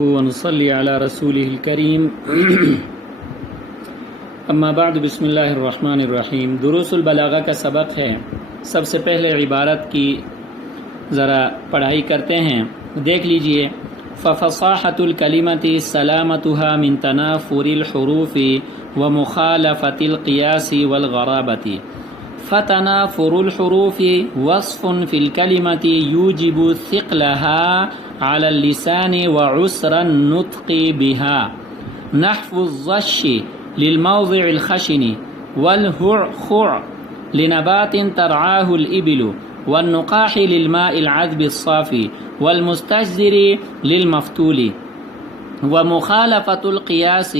ونصلي على رسوله الكريم اما بعد بسم اللہ الرحمن الرحیم۔ دروس البلاغہ کا سبق ہے۔ سب سے پہلے عبارت کی ذرا پڑھائی کرتے ہیں، دیکھ لیجئے۔ ففصاحة الكلمة سلامتها من تنافر الحروف ومخالفة القياس والغرابة۔ فتنافر الحروف وصف في الكلمة يوجب ثقلها على اللسان وعسر النطق بها، نحو الظش للموضع الخشن، والهعخع لنبات ترعاه الإبل، والنقاح للماء العذب الصافي، والمستجزر للمفتول۔ ومخالفة القياس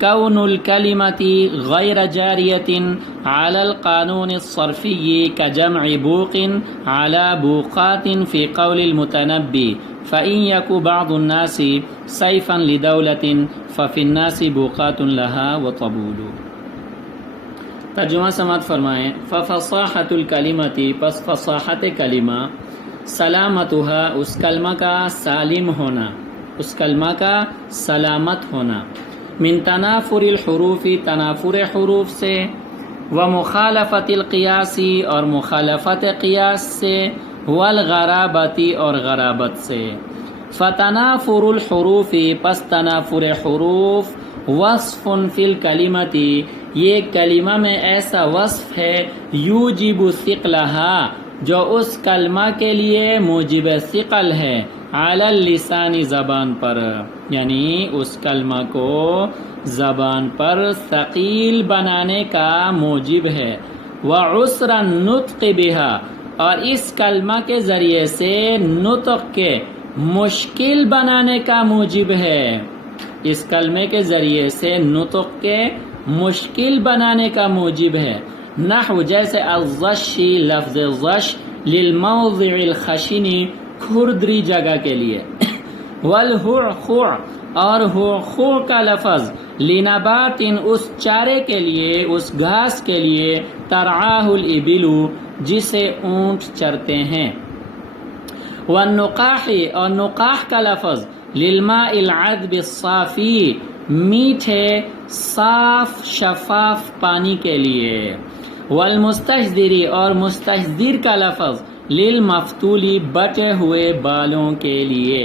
كون الكلمة غير جارية على القانون الصرفي كجمع بوق على بوقات في قول المتنبي، فإن يك بعض الناس سيفا لدولة ففي الناس بوقات لها وطبول۔ ترجمہ سماعت فرمائیں۔ ففصاحة الكلمة، پس فصاحت کلمہ، سلامتها، اس کلمہ کا سالم ہونا، اس کلمہ کا سلامت ہونا، من تنافر الحروف، تنافر حروف سے، ومخالفت القیاس، اور مخالفت قیاس سے، والغرابت، اور غرابت سے۔ فتنافر الحروف، پس تنافر حروف، وصف فی الکلمۃ، یہ کلمہ میں ایسا وصف ہے، یوجب ثقلہا، جو اس کلمہ کے لیے موجب ثقل ہے، علی اللسان، زبان پر، یعنی اس کلمہ کو زبان پر ثقیل بنانے کا موجب ہے، وعسر النطق بها، اور اس کلمہ کے ذریعے سے نطق کے مشکل بنانے کا موجب ہے، اس کلمے کے ذریعے سے نطق کے مشکل بنانے کا موجب ہے۔ نحو جیسے الظش، لفظ ظش، للموضع الخشن، کھردری جگہ کے لیے، والہعخع، اور ہعخع کا لفظ، لنبات، اس چارے کے لیے، اس گھاس کے لیے، ترعاہ الابل، جسے اونٹ چرتے ہیں، والنقاح، اور نقاح کا لفظ، للماء العذب الصافی، میٹھے صاف شفاف پانی کے لیے، والمستجزر، اور مستجزر کا لفظ، للمفتولی، بٹے ہوئے بالوں کے لیے۔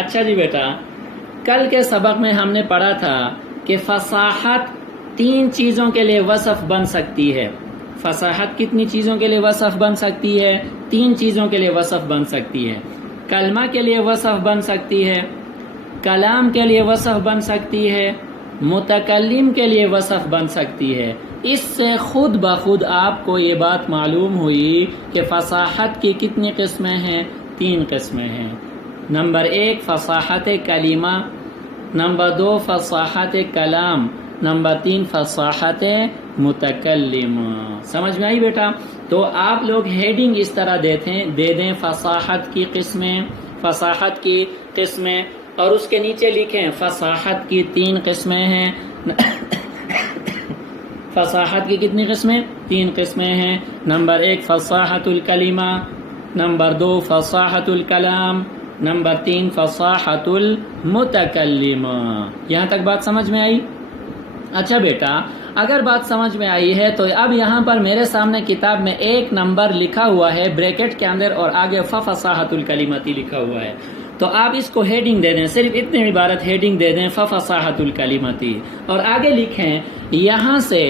اچھا جی بیٹا، کل کے سبق میں ہم نے پڑھا تھا کہ فصاحت 3 چیزوں کے لیے وصف بن سکتی ہے۔ فصاحت کتنی چیزوں کے لیے وصف بن سکتی ہے؟ 3 چیزوں کے لیے وصف بن سکتی ہے۔ کلمہ کے لیے وصف بن سکتی ہے، کلام کے لیے وصف بن سکتی ہے، متکلم کے لیے وصف بن سکتی ہے۔ اس سے خود بخود آپ کو یہ بات معلوم ہوئی کہ فصاحت کی کتنی قسمیں ہیں؟ 3 قسمیں ہیں۔ نمبر 1 فصاحت کلمہ، نمبر 2 فصاحت کلام، نمبر 3 فصاحت متکلم۔ سمجھ میں آئی بیٹا؟ تو آپ لوگ ہیڈنگ اس طرح دے دیں فصاحت کی قسمیں، فصاحت کی قسمیں، اور اس کے نیچے لکھیں فصاحت کی 3 قسمیں ہیں۔ فصاحت کی کتنی قسمیں؟ 3 قسمیں ہیں۔ نمبر 1 فصاحت الکلمہ، نمبر 2 فصاحت الکلام، نمبر 3 فصاحت المتکلم۔ یہاں تک بات سمجھ میں آئی؟ اچھا بیٹا، اگر بات سمجھ میں آئی ہے تو اب یہاں پر میرے سامنے کتاب میں 1 نمبر لکھا ہوا ہے بریکٹ کے اندر، اور آگے فصاحت الکلمتی لکھا ہوا ہے، تو آپ اس کو ہیڈنگ دے دیں، صرف اتنی عبارت ہیڈنگ دے دیں فصاحت الکلمتی، اور آگے لکھیں یہاں سے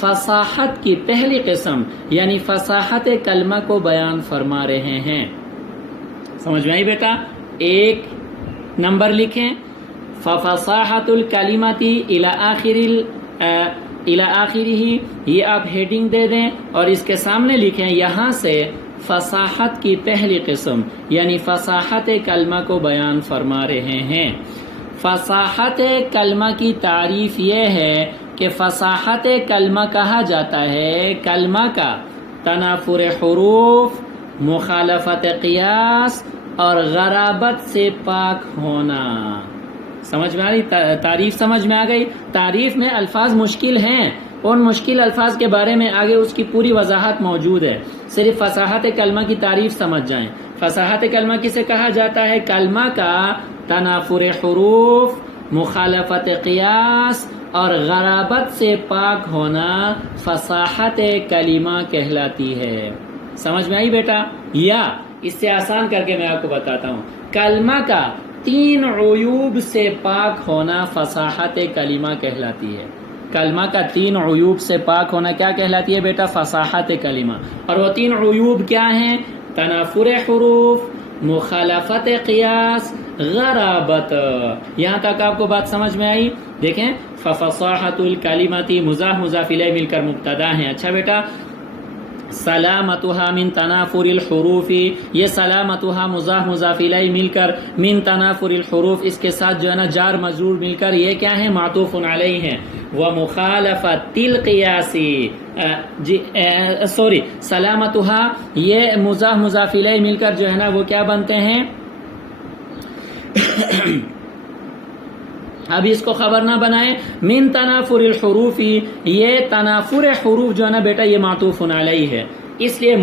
فصاحت کی پہلی قسم یعنی فصاحت کلمہ کو بیان فرما رہے ہیں۔ سمجھ میں آئی بیٹا؟ 1 نمبر لکھیں فصاحت الکلمتی الی آخرہ، یہ آپ ہیڈنگ دے دیں، اور اس کے سامنے لکھیں یہاں سے فصاحت کی پہلی قسم یعنی فصاحت کلمہ کو بیان فرما رہے ہیں۔ فصاحت کلمہ کی تعریف یہ ہے کہ فصاحت کلمہ کہا جاتا ہے کلمہ کا تنافر حروف، مخالفت قیاس اور غرابت سے پاک ہونا۔ سمجھ میں آ رہی؟ تعریف سمجھ میں آ گئی؟ تعریف میں الفاظ مشکل ہیں، ان مشکل الفاظ کے بارے میں آگے اس کی پوری وضاحت موجود ہے، صرف فصاحت کلمہ کی تعریف سمجھ جائیں۔ فصاحت کلمہ کسے کہا جاتا ہے؟ کلمہ کا تنافر حروف، مخالفت قیاس اور غرابت سے پاک ہونا فصاحت کلمہ کہلاتی ہے۔ سمجھ میں آئی بیٹا؟ یا اس سے آسان کر کے میں آپ کو بتاتا ہوں، کلمہ کا 3 عیوب سے پاک ہونا فصاحت کلمہ کہلاتی ہے۔ کلمہ کا 3 عیوب سے پاک ہونا کیا کہلاتی ہے بیٹا؟ فصاحت کلمہ۔ اور وہ 3 عیوب کیا ہیں؟ تنافر حروف، مخالفت قیاس، غرابت۔ یہاں تک آپ کو بات سمجھ میں آئی؟ دیکھیں، فصاحت الکلمتی مضاف الیہ مل کر مبتدا ہیں۔ اچھا بیٹا، سلامتها من تنافر الحروف، یہ سلامتها مضاف الیہ مل کر من تنافر الحروف، اس کے ساتھ جو ہے نا جار مجرور مل کر یہ کیا ہے؟ معطوف علیہ ہیں۔ ومخالفت القیاس، سلامتها یہ مضاف الیہ مل کر جو ہے نا وہ کیا بنتے ہیں؟ ابھی اس کو خبر نہ بنائیں، من تنافر الحروف، یہ تنافر حروف جو ہے نا بیٹا یہ معطوف علیہ ہے، اس لیے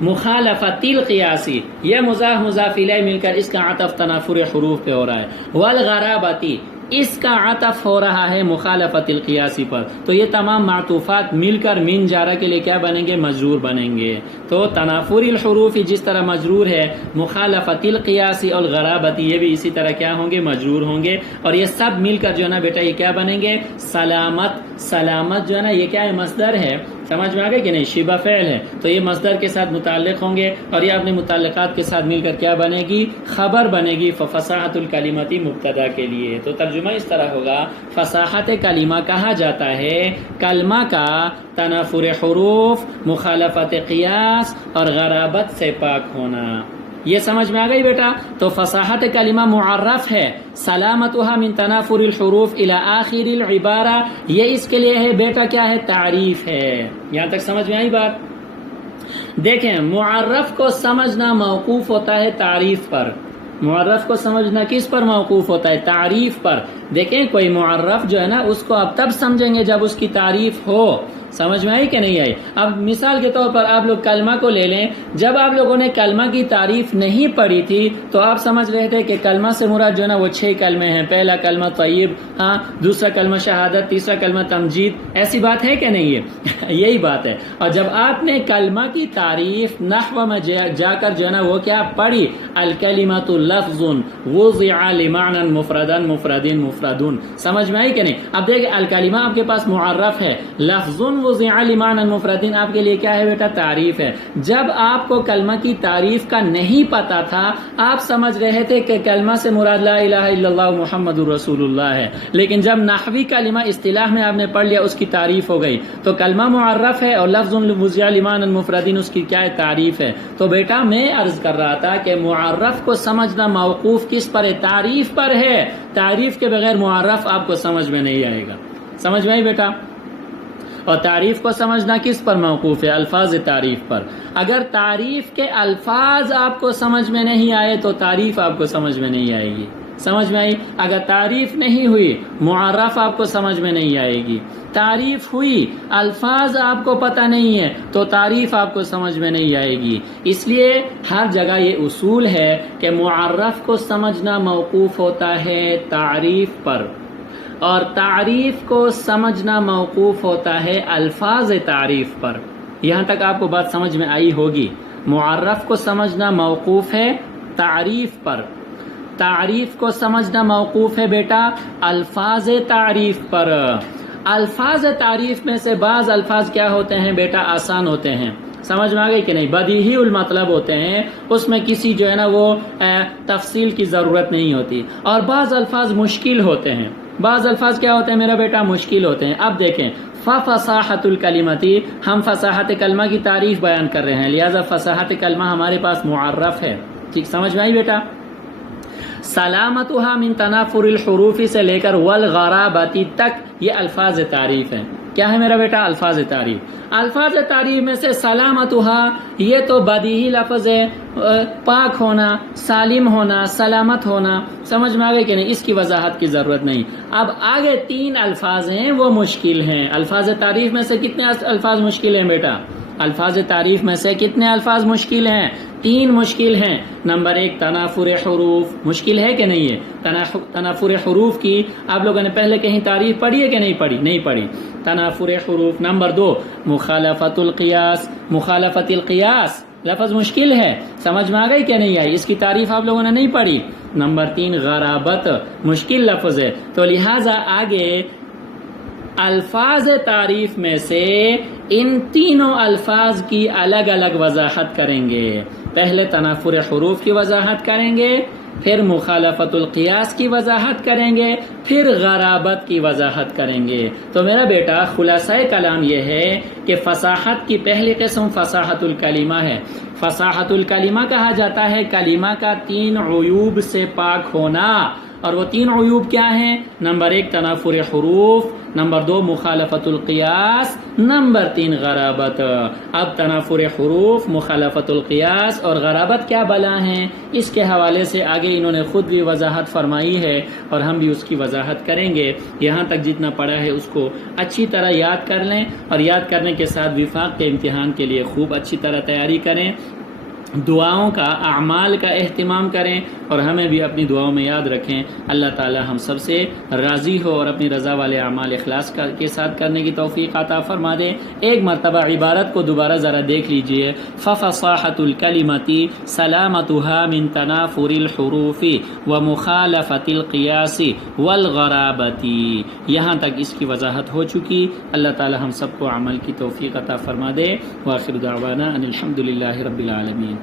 مخالفت القیاسی یہ مضاف الیہ مل کر اس کا عطف تنافر حروف پہ ہو رہا ہے، والغرابتی اس کا عطف ہو رہا ہے مخالفت القیاسی پر، تو یہ تمام معطوفات مل کر من جارہ کے لیے کیا بنیں گے؟ مجرور بنیں گے۔ تو تنافر الحروف جس طرح مجرور ہے، مخالفت القیاسی اور غرابتی یہ بھی اسی طرح کیا ہوں گے؟ مجرور ہوں گے، اور یہ سب مل کر جو ہے نا بیٹا یہ کیا بنیں گے؟ سلامت جو ہے نا یہ کیا ہے؟ مصدر ہے۔ سمجھ میں آ گئی کہ نہیں؟ شبہ فعل ہے، تو یہ مصدر کے ساتھ متعلق ہوں گے، اور یہ اپنے متعلقات کے ساتھ مل کر کیا بنے گی؟ خبر بنے گی فصاحت الکلمتی مبتدا کے لیے۔ تو ترجمہ اس طرح ہوگا، فصاحت کلمہ کہا جاتا ہے کلمہ کا تنافر حروف، مخالفت قیاس اور غرابت سے پاک ہونا۔ یہ سمجھ میں آ گئی بیٹا؟ تو فصاحت کلمہ معرف ہے، سلامتها من تنافر الحروف الى آخر العبارہ، یہ اس کے لیے ہے بیٹا کیا ہے؟ تعریف ہے۔ یہاں تک سمجھ میں آئی بات؟ دیکھیں، معرف کو سمجھنا موقوف ہوتا ہے تعریف پر۔ معرف کو سمجھنا کس پر موقوف ہوتا ہے؟ تعریف پر۔ دیکھیں، کوئی معرف جو ہے نا اس کو آپ تب سمجھیں گے جب اس کی تعریف ہو۔ سمجھ میں آئی کہ نہیں آئی؟ اب مثال کے طور پر آپ لوگ کلمہ کو لے لیں، جب آپ لوگوں نے کلمہ کی تعریف نہیں پڑھی تھی تو آپ سمجھ رہے تھے کہ کلمہ سے مراد جو ہے نا وہ 6 کلمے ہیں، پہلا کلمہ طیب، دوسرا کلمہ شہادت، تیسرا کلمہ تمجید، ایسی بات ہے کہ نہیں ہے؟ یہی بات ہے۔ اور جب آپ نے کلمہ کی تعریف نحو میں جا کر جو ہے نا وہ کیا پڑھی؟ الکلمۃ لفظ وضع لمعنى مفردا مفرد مفردون، سمجھ میں آئی کہ نہیں؟ اب دیکھیں، الکلمہ آپ کے پاس معرف ہے، لفظ وضع لمعنى مفرد آپ کے لیے کیا ہے بیٹا؟ تعریف ہے۔ جب آپ کو کلمہ کی تعریف کا نہیں پتا تھا، آپ سمجھ رہے تھے کہ کلمہ سے مراد لا الہ الا اللہ محمد رسول اللہ ہے، لیکن جب نحوی کلمہ اصطلاح میں آپ نے پڑھ لیا، اس کی تعریف ہو گئی، تو کلمہ معرف ہے اور لفظ وضع لمعنى مفرد اس کی کیا ہے؟ تعریف ہے۔ تو بیٹا میں عرض کر رہا تھا کہ معرف کو سمجھنا موقوف کس پر ہے؟ تعریف پر ہے۔ تعریف کے بغیر معرف آپ کو سمجھ میں نہیں آئے گا۔ سمجھ میں آئی بیٹا؟ اور تعریف کو سمجھنا کس پر موقوف ہے؟ الفاظ تعریف پر۔ اگر تعریف کے الفاظ آپ کو سمجھ میں نہیں آئے تو تعریف آپ کو سمجھ میں نہیں آئے گی۔ سمجھ میں آئی؟ اگر تعریف نہیں ہوئی، معرف آپ کو سمجھ میں نہیں آئے گی۔ تعریف ہوئی، الفاظ آپ کو پتہ نہیں ہے تو تعریف آپ کو سمجھ میں نہیں آئے گی۔ اس لیے ہر جگہ یہ اصول ہے کہ معرف کو سمجھنا موقوف ہوتا ہے تعریف پر، اور تعریف کو سمجھنا موقوف ہوتا ہے الفاظ تعریف پر۔ یہاں تک آپ کو بات سمجھ میں آئی ہوگی۔ معرف کو سمجھنا موقوف ہے تعریف پر، تعریف کو سمجھنا موقوف ہے بیٹا الفاظ تعریف پر۔ الفاظ تعریف میں سے بعض الفاظ کیا ہوتے ہیں بیٹا؟ آسان ہوتے ہیں۔ سمجھ میں آ گئی کہ نہیں؟ بدیہی المطلب ہوتے ہیں، اس میں کسی جو ہے نا وہ تفصیل کی ضرورت نہیں ہوتی، اور بعض الفاظ مشکل ہوتے ہیں۔ بعض الفاظ کیا ہوتے ہیں میرا بیٹا؟ مشکل ہوتے ہیں۔ اب دیکھیں، فصاحت الکلمتی، ہم فصاحت کلمہ کی تعریف بیان کر رہے ہیں، لہذا فصاحت کلمہ ہمارے پاس معرف ہے۔ ٹھیک سمجھ میں آئی بیٹا؟ سلامتها من تنافر الحروف سے لے کر والغرابتی تک یہ الفاظ تعریف ہیں۔ کیا ہے میرا بیٹا؟ الفاظ تعریف۔ الفاظ تعریف میں سے سلامتھا، یہ تو بدیہی لفظ ہے، پاک ہونا، سالم ہونا، سلامت ہونا، سمجھ میں آگئے کہ نہیں؟ اس کی وضاحت کی ضرورت نہیں۔ اب آگے 3 الفاظ ہیں وہ مشکل ہیں۔ الفاظ تعریف میں سے کتنے الفاظ مشکل ہیں بیٹا؟ الفاظ تعریف میں سے کتنے الفاظ مشکل ہیں؟ 3 مشکل ہیں۔ نمبر 1 تنافر حروف، مشکل ہے کہ نہیں ہے؟ تنافر حروف کی آپ لوگوں نے پہلے کہیں تعریف پڑھی ہے کہ نہیں پڑھی؟ نہیں پڑھی، تنافر حروف۔ نمبر 2 مخالفت القیاس، مخالفت القیاس لفظ مشکل ہے، سمجھ میں آ گئی کہ نہیں آئی؟ اس کی تعریف آپ لوگوں نے نہیں پڑھی۔ نمبر 3 غرابت، مشکل لفظ ہے، تو لہٰذا آگے الفاظ تعریف میں سے ان تینوں الفاظ کی الگ الگ وضاحت کریں گے۔ پہلے تنافر حروف کی وضاحت کریں گے، پھر مخالفت القیاس کی وضاحت کریں گے، پھر غرابت کی وضاحت کریں گے۔ تو میرا بیٹا خلاصہ کلام یہ ہے کہ فصاحت کی پہلی قسم فصاحت الکلمہ ہے۔ فصاحت الکلمہ کہا جاتا ہے کلمہ کا 3 عیوب سے پاک ہونا، اور وہ 3 عیوب کیا ہیں؟ نمبر 1 تنافر حروف، نمبر 2 مخالفت القیاس، نمبر 3 غرابت۔ اب تنافر حروف، مخالفت القیاس اور غرابت کیا بلا ہیں، اس کے حوالے سے آگے انہوں نے خود بھی وضاحت فرمائی ہے اور ہم بھی اس کی وضاحت کریں گے۔ یہاں تک جتنا پڑھا ہے اس کو اچھی طرح یاد کر لیں، اور یاد کرنے کے ساتھ وفاق کے امتحان کے لیے خوب اچھی طرح تیاری کریں، دعاؤں کا، اعمال کا اہتمام کریں، اور ہمیں بھی اپنی دعاؤں میں یاد رکھیں۔ اللہ تعالی ہم سب سے راضی ہو اور اپنی رضا والے اعمال اخلاص کے ساتھ کرنے کی توفیق عطا فرما دے۔ ایک مرتبہ عبارت کو دوبارہ ذرا دیکھ لیجئے، ففصاحت الکلمۃ سلامتها من تنافر الحروف ومخالفت القیاس والغرابۃ۔ یہاں تک اس کی وضاحت ہو چکی۔ اللہ تعالی ہم سب کو عمل کی توفیق عطا فرما دے۔ وآخر دعوانا ان الحمد للہ رب العالمین۔